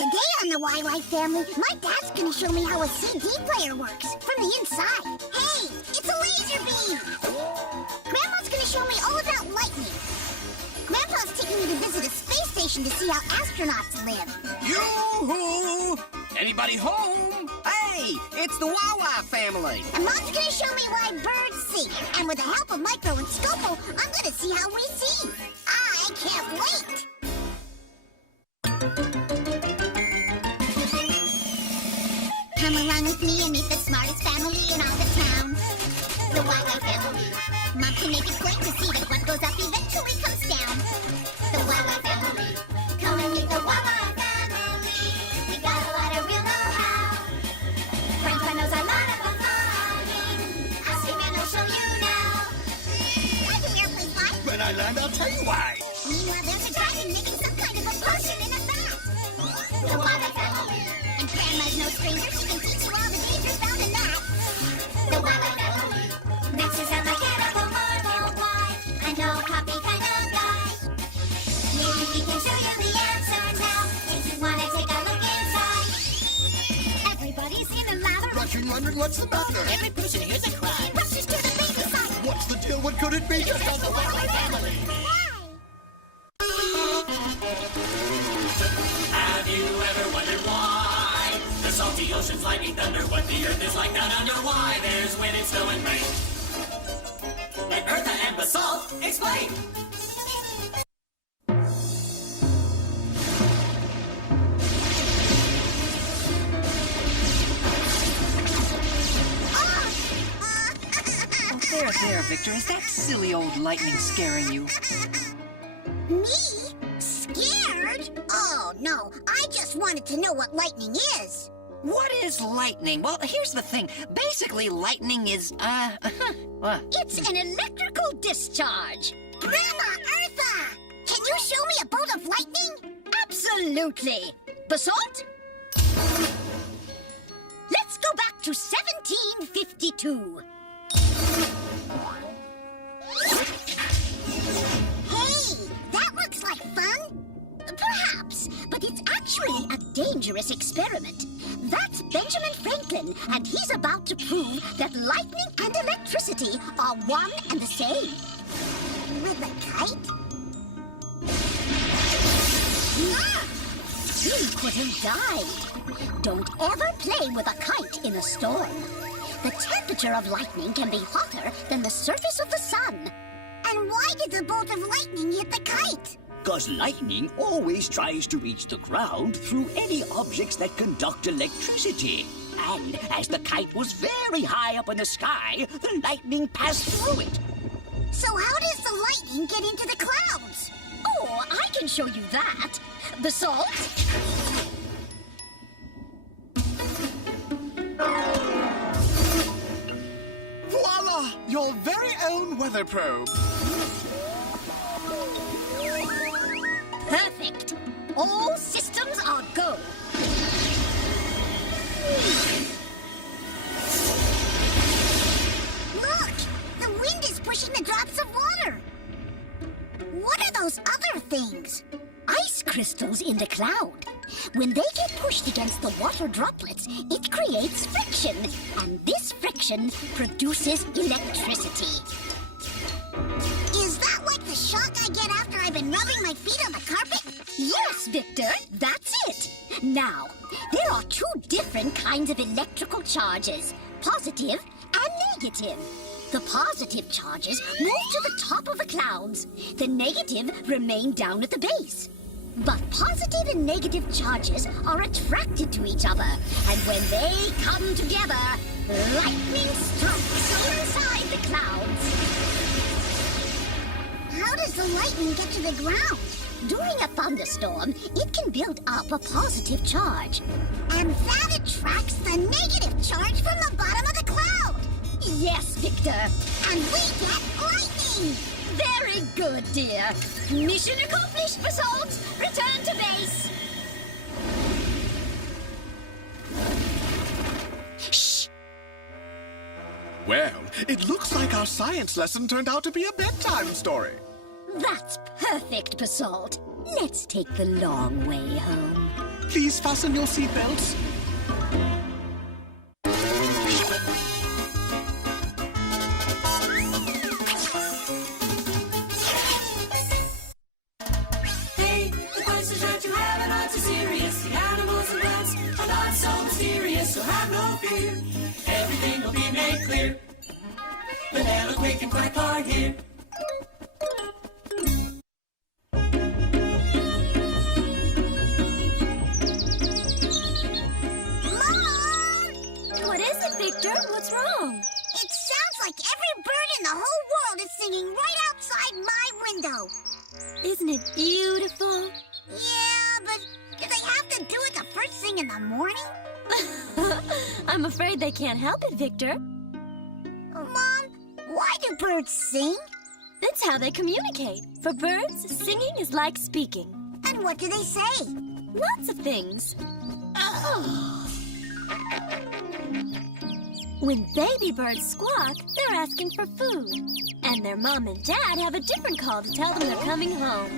Today on the YY family, my dad's gonna show me how a CD player works from the inside. Hey, it's a laser beam! Grandma's gonna show me all about lightning. Grandpa's taking me to visit a space station to see how astronauts live. Yoo-hoo! Anybody home? Hey, it's the Wawa family. And Mom's gonna show me why birds sing. And with the help of Micro and Scopo, I'm gonna see how we see. I can't wait! Come along with me and meet the smartest family in all the town. The YY family. Mom can make it plain to see that what goes up eventually comes down. The YY family. Come and meet the YY family. We got a lot of real know-how. Frank knows a lot of fun. Ask him and he'll show you now. Why do airplanes fly? When I land, I'll tell you why. Meanwhile, there's a dragon making some kind of a potion in a vat. The YY family. And Grandma's no stranger. She can teach you all the dangers found in that. The YY family. Max is a mechanical marvel. Why? I know copy kind of guy. Maybe he can show you the answer now. If you want to take a look inside. Everybody's in a lather. Rushing, wondering what's the matter. Every person here's a cry. He rushes to the baby side. What's the deal? What could it be? Just on the YY family. Have you ever wondered why the salty ocean's lightning thunder, what the earth is like down under? Why there's wind and snow and rain? Let Eartha and Basalt explain. There, Victor. Is that silly old lightning scaring you? Me? Scared? Oh, no. I just wanted to know what lightning is. What is lightning? Well, here's the thing. Basically, lightning is, what? It's an electrical discharge. Grandma Eartha! Can you show me a bolt of lightning? Absolutely. Basalt? Let's go back to 1752. Hey, that looks like fun. Perhaps, but it's actually a dangerous experiment. That's Benjamin Franklin, and he's about to prove that lightning and electricity are one and the same. With a kite? Ah! He could have died. Don't ever play with a kite in a storm. The temperature of lightning can be hotter than the surface of the sun. And why did the bolt of lightning hit the kite? Because lightning always tries to reach the ground through any objects that conduct electricity. And as the kite was very high up in the sky, the lightning passed through it. So how does the lightning get into the clouds? Oh, I can show you that. Basalt? Voila! Your very own weather probe. Perfect. All systems are go. Look! The wind is pushing the drops of water. What are those other things? Ice crystals in the cloud. When they get pushed against the water droplets, it creates friction. And this friction produces electricity. Is that like the shock I get after I've been rubbing my feet on the carpet? Yes, Victor, that's it. Now, there are two different kinds of electrical charges, positive and negative. The positive charges move to the top of the clouds. The negative remain down at the base. But positive and negative charges are attracted to each other. And when they come together, lightning strikes inside the clouds. How does the lightning get to the ground? During a thunderstorm, it can build up a positive charge. And that attracts the negative charge from the bottom of the cloud. Yes, Victor. And we get lightning. Very good, dear. Mission accomplished, Basalt. Return to base. Shh. Well, it looks like our science lesson turned out to be a bedtime story. That's perfect, Basalt. Let's take the long way home. Please fasten your seatbelts. Hey, the questions that you have are not too serious. The animals and plants are not so mysterious, so have no fear. Everything will be made clear. Vanilla, Quick, and Quack are here. Mom! What is it, Victor? What's wrong? It sounds like every bird in the whole world is singing right outside my window. Isn't it beautiful? Yeah, but do they have to do it the first thing in the morning? I'm afraid they can't help it, Victor. Mom, why do birds sing? That's how they communicate. For birds, singing is like speaking. And what do they say? Lots of things. When baby birds squawk, they're asking for food. And their mom and dad have a different call to tell them they're coming home.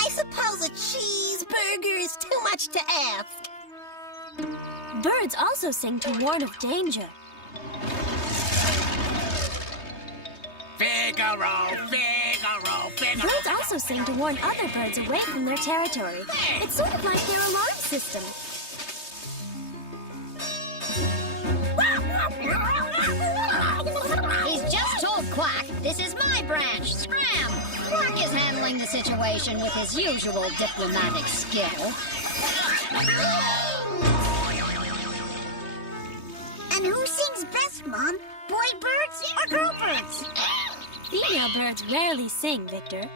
I suppose a cheeseburger is too much to ask. Birds also sing to warn of danger. Figaro, Figaro, Figaro. Birds also sing to warn other birds away from their territory. It's sort of like their alarm system. He's just told Quack this is my branch, Scram. Quack is handling the situation with his usual diplomatic skill. And who sings best, Mom? Boy birds or girl birds? Female birds rarely sing, Victor.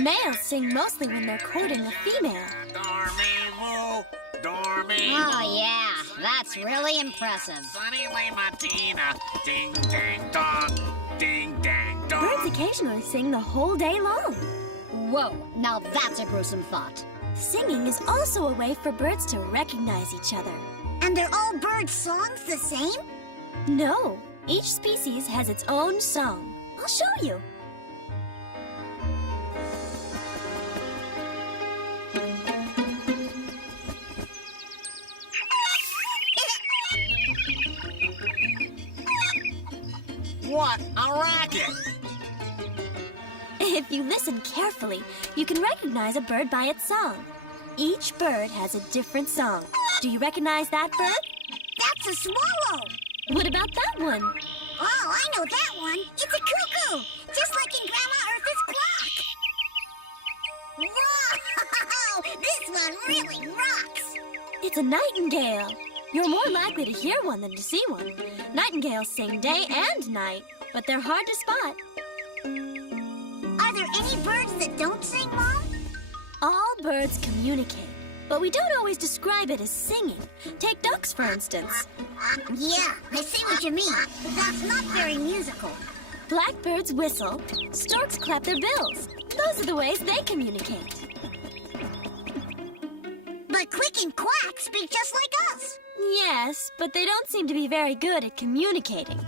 Males sing mostly when they're courting a female. Dormy-woo, dormy. Oh, yeah. That's really impressive. Sunny Matina, ding dang dong, ding dang dong. Birds occasionally sing the whole day long. Whoa, now that's a gruesome thought. Singing is also a way for birds to recognize each other. And are all bird songs the same? No, each species has its own song. I'll show you. What a racket! If you listen carefully, you can recognize a bird by its song. Each bird has a different song. Do you recognize that bird? That's a swallow. What about that one? Oh, I know that one. It's a cuckoo, just like in Grandma Eartha's clock. Whoa! This one really rocks. It's a nightingale. You're more likely to hear one than to see one. Nightingales sing day and night, but they're hard to spot. Are there any birds that don't sing, Mom? All birds communicate, but we don't always describe it as singing. Take ducks, for instance. Yeah, I see what you mean. That's not very musical. Blackbirds whistle, storks clap their bills. Those are the ways they communicate. But Quick and Quack speak just like us. Yes, but they don't seem to be very good at communicating.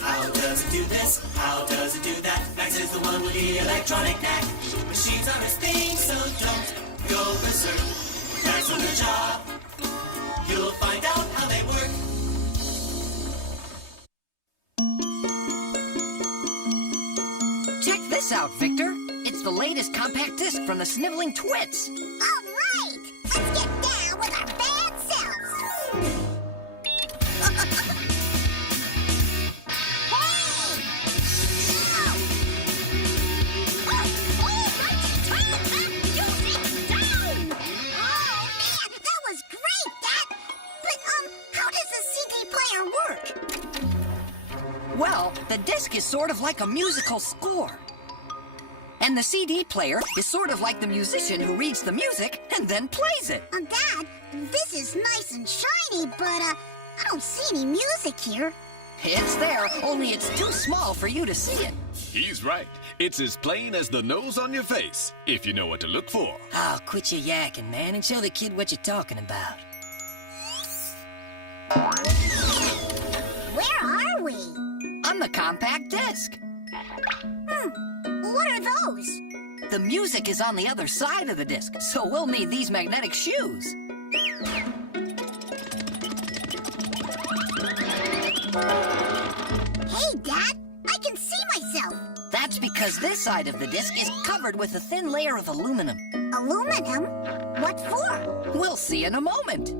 How does it do this? How does it do that? Max is the one with the electronic knack. Machines are his thing, so don't go berserk. That's on the job. You'll find out how they work. Check this out, Victor. It's the latest compact disc from the Sniveling Twits. All right, let's get down with our bad selves. Well, the disc is sort of like a musical score. And the CD player is sort of like the musician who reads the music and then plays it. Dad, this is nice and shiny, but I don't see any music here. It's there, only it's too small for you to see it. He's right. It's as plain as the nose on your face, if you know what to look for. Oh, quit your yakking, man, and show the kid what you're talking about. Where are we? On the compact disc. What are those? The music is on the other side of the disc, so we'll need these magnetic shoes. Hey, Dad, I can see myself. That's because this side of the disc is covered with a thin layer of aluminum. Aluminum? What for? We'll see in a moment.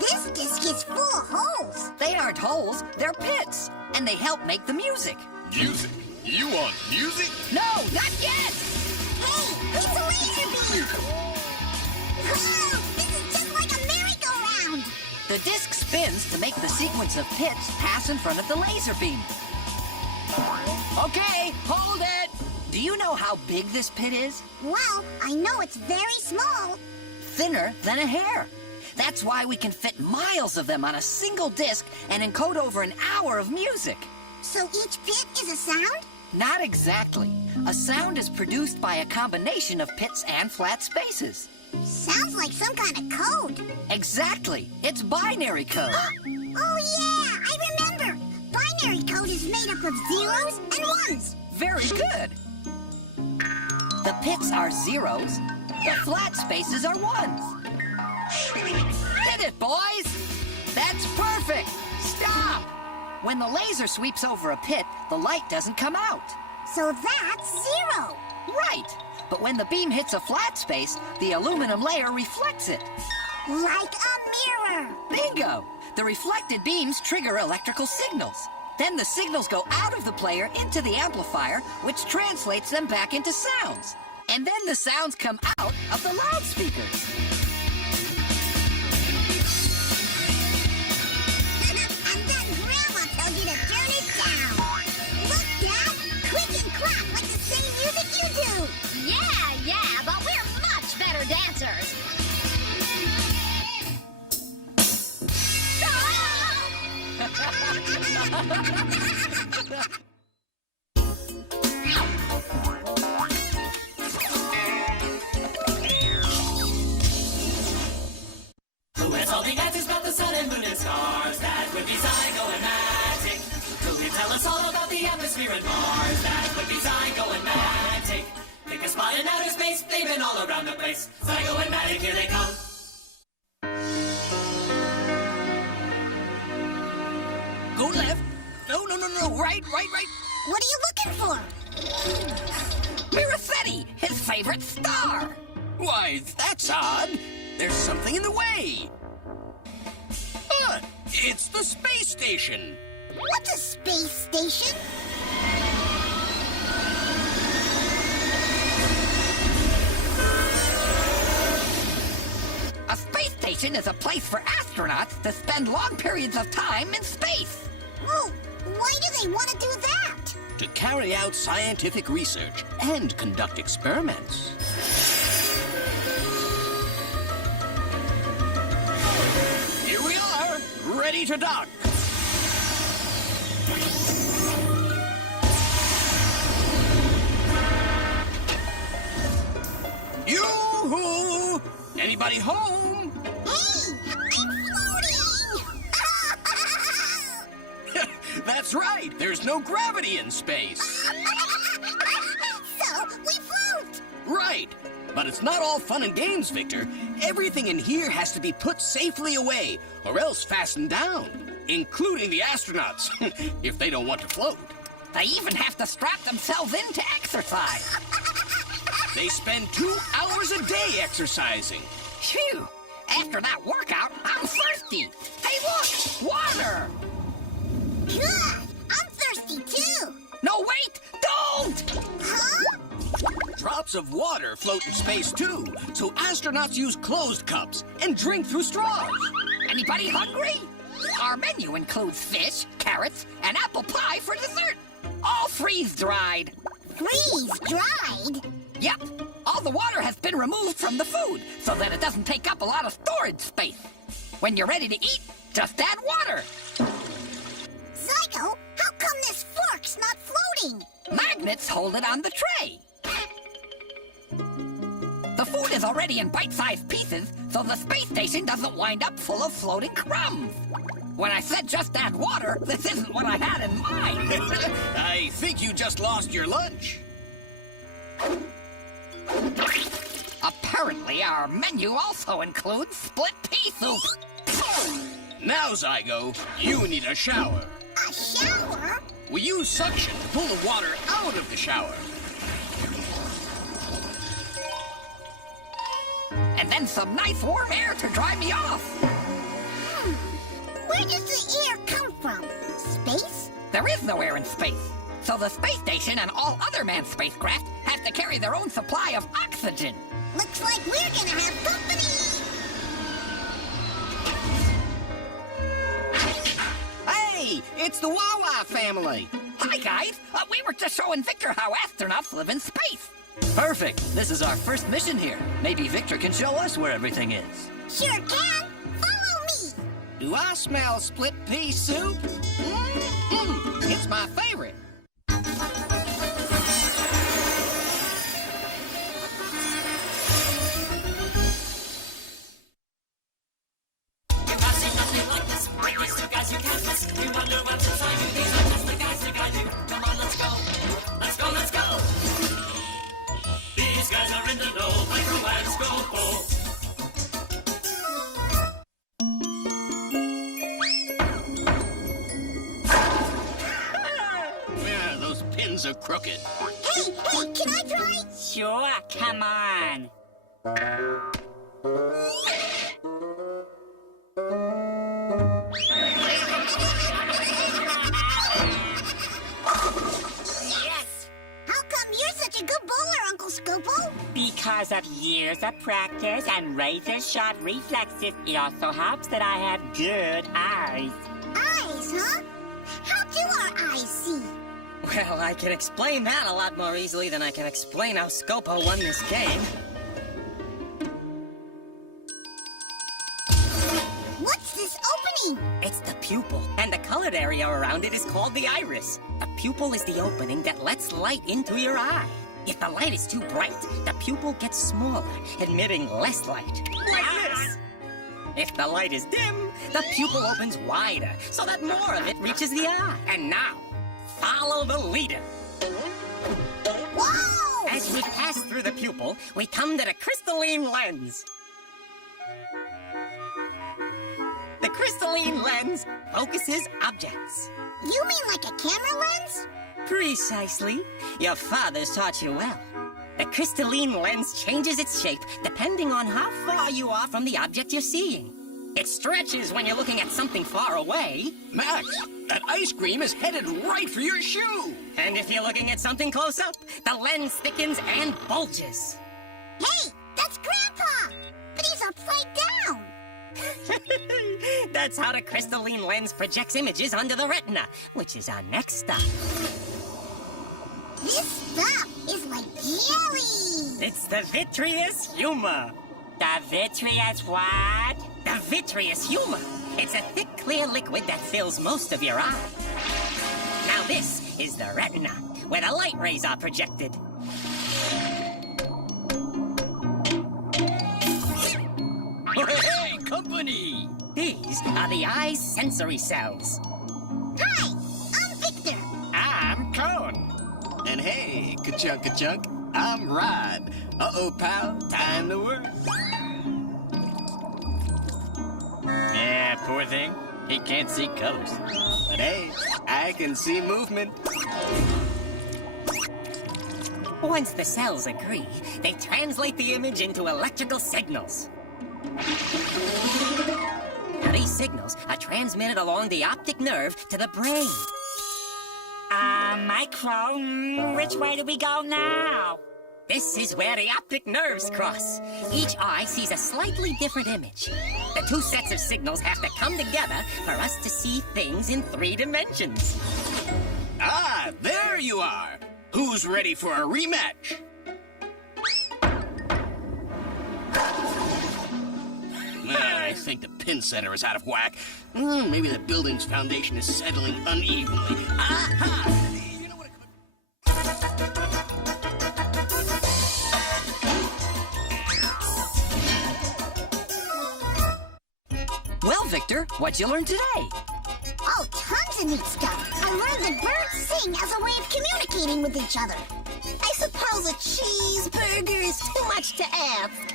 This disc is full of holes. They aren't holes, they're pits, and they help make the music. Music? You want music? No, not yet! Hey, it's a laser beam! Oh, this is just like a merry-go-round! The disc spins to make the sequence of pits pass in front of the laser beam. Okay, hold it! Do you know how big this pit is? Well, I know it's very small. Thinner than a hair. That's why we can fit miles of them on a single disc and encode over an hour of music. So each pit is a sound? Not exactly. A sound is produced by a combination of pits and flat spaces. Sounds like some kind of code. Exactly. It's binary code. Oh, yeah, I remember. Binary code is made up of zeros and ones. Very good. The pits are zeros. The flat spaces are ones. Hit it, boys! That's perfect! Stop! When the laser sweeps over a pit, the light doesn't come out. So that's zero. Right! But when the beam hits a flat space, the aluminum layer reflects it. Like a mirror. Bingo! The reflected beams trigger electrical signals. Then the signals go out of the player into the amplifier, which translates them back into sounds. And then the sounds come out of the loudspeakers. And then Grandma told you to turn it down. Look, Dad, quick and clap like the same music you do. Yeah, but we're much better dancers. Who has all the answers about the sun and moon and stars? That would be Zygo and Magic. Who can tell us all about the atmosphere and Mars? That would be Zygo and Magic. Pick a spot in outer space, they've been all around the place. Zygo and Magic, here they come. Go left. No, right. What are you looking for? Miracetti, his favorite star. Why, that's odd. There's something in the way. It's the space station. What's a space station? A space station is a place for astronauts to spend long periods of time in space. Oh, why do they want to do that? To carry out scientific research and conduct experiments. Here we are, ready to dock. Yoo-hoo! Anybody home? Hey, I'm floating! That's right, there's no gravity in space. So, we float! Right. But it's not all fun and games, Victor. Everything in here has to be put safely away, or else fastened down, including the astronauts, if they don't want to float. They even have to strap themselves in to exercise. They spend 2 hours a day exercising. Phew! After that workout, I'm thirsty. Hey, look! Water! Good! I'm thirsty too! No, wait! Don't! Huh? Drops of water float in space too, so astronauts use closed cups and drink through straws. Anybody hungry? Our menu includes fish, carrots, and apple pie for dessert. All freeze-dried. Freeze-dried? Yep, all the water has been removed from the food so that it doesn't take up a lot of storage space. When you're ready to eat, just add water. Zygo, how come this fork's not floating? Magnets hold it on the tray. The food is already in bite-sized pieces, so the space station doesn't wind up full of floating crumbs. When I said just add water, this isn't what I had in mind. I think you just lost your lunch. Apparently, our menu also includes split pea soup. Now, Zygo, you need a shower. A shower? We use suction to pull the water out of the shower. And then some nice warm air to dry me off. Where does the air come from? Space? There is no air in space. So the space station and all other manned spacecraft have to carry their own supply of oxygen. Looks like we're gonna have company! Hey, it's the Wawa family. Hi, guys. We were just showing Victor how astronauts live in space. Perfect. This is our first mission here. Maybe Victor can show us where everything is. Sure can! Follow me! Do I smell split pea soup? It's my favorite. These guys are in the know, microwave Yeah, those pins are crooked. Hey, can I try? Sure, come on. Yes! How come you're such a good bowler, Uncle Scopo? Because of years of practice and razor-sharp reflexes, it also helps that I have good eyes. Eyes, huh? How do our eyes see? Well, I can explain that a lot more easily than I can explain how Scopo won this game. What's this opening? It's the pupil, and the colored area around it is called the iris. The pupil is the opening that lets light into your eye. If the light is too bright, the pupil gets smaller, emitting less light. Like this! If the light is dim, the pupil opens wider, so that more of it reaches the eye. And now, follow the leader. Whoa! As we pass through the pupil, we come to the crystalline lens. The crystalline lens focuses objects. You mean like a camera lens? Precisely. Your father's taught you well. The crystalline lens changes its shape depending on how far you are from the object you're seeing. It stretches when you're looking at something far away. Max, that ice cream is headed right for your shoe. And if you're looking at something close up, the lens thickens and bulges. Hey, that's Grandpa! But he's upside down! That's how the crystalline lens projects images onto the retina, which is our next stop. This stuff is like jelly! It's the vitreous humor. The vitreous what? The vitreous humor. It's a thick, clear liquid that fills most of your eye. Now this is the retina, where the light rays are projected. Hey, company! These are the eye's sensory cells. Hi, I'm Victor. I'm Cone. And hey, ka-chunk, I'm Rod. Uh-oh, pal, time to work. Yeah, poor thing. He can't see colors. But hey, I can see movement. Once the cells agree, they translate the image into electrical signals. Now, these signals are transmitted along the optic nerve to the brain. Micro, which way do we go now? This is where the optic nerves cross. Each eye sees a slightly different image. The two sets of signals have to come together for us to see things in 3 dimensions. Ah, there you are. Who's ready for a rematch? pin center is out of whack. Maybe the building's foundation is settling unevenly. Aha! You know what Well, Victor, what'd you learn today? Oh, tons of neat stuff. I learned that birds sing as a way of communicating with each other. I suppose a cheeseburger is too much to ask.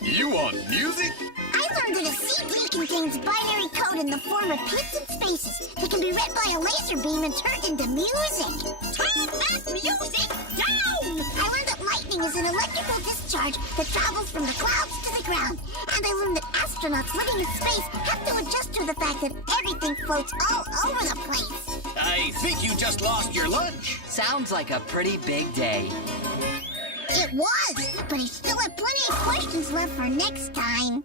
You want music? I learned that a CD contains binary code in the form of pits and spaces that can be read by a laser beam and turned into music. Turn that music down! I learned that lightning is an electrical discharge that travels from the clouds to the ground. And I learned that astronauts living in space have to adjust to the fact that everything floats all over the place. I think you just lost your lunch. Sounds like a pretty big day. It was, but I still have plenty of questions left for next time.